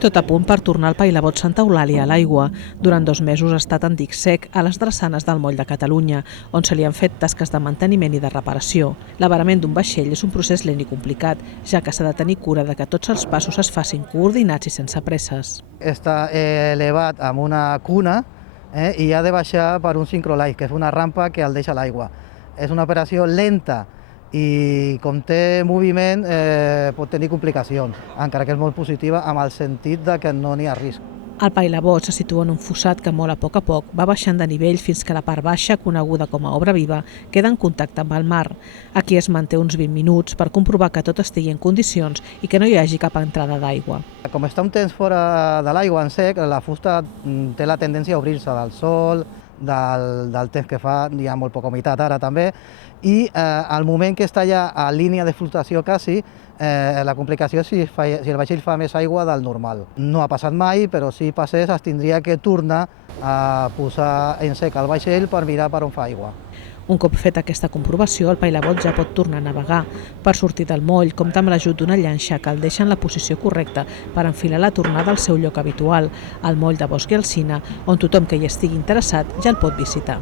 Tot a punt per tornar al Pailabot Santa Eulàlia a l'aigua. Durant 2 mesos ha estat en dic sec a les drassanes del Moll de Catalunya, on se li han fet tasques de manteniment i de reparació. L'avarament d'un vaixell és un procés lent i complicat, ja que s'ha de tenir cura de que tots els passos es facin coordinats i sense presses. Està elevat amb una cuna i ha de baixar per un sincrolight, que és una rampa que el deixa a l'aigua. És una operació lenta i com té moviment pot tenir complicacions, encara que és molt positiva amb el sentit de que no n'hi ha risc. El Pailabot se situa en un fossat que molt a poc va baixant de nivell fins que la part baixa, coneguda com a obra viva, queda en contacte amb el mar. Aquí es manté uns 20 minuts per comprovar que tot estigui en condicions i que no hi hagi cap entrada d'aigua. Com està un temps fora de l'aigua en sec, la fusta té la tendència a obrir-se del sol, del temps que fa, hi ha molt poca humitat ara també, i al moment que està ja a línia de flotació quasi, la complicació és si el vaixell fa més aigua del normal. No ha passat mai, però si passés es tindria que tornar a posar en sec el vaixell per mirar per on fa aigua. Un cop feta aquesta comprovació, el Pailabot ja pot tornar a navegar. Per sortir del moll, compta amb l'ajut d'una llanxa que el deixa en la posició correcta per enfilar la tornada al seu lloc habitual, al moll de Bosch i Alsina, on tothom que hi estigui interessat ja el pot visitar.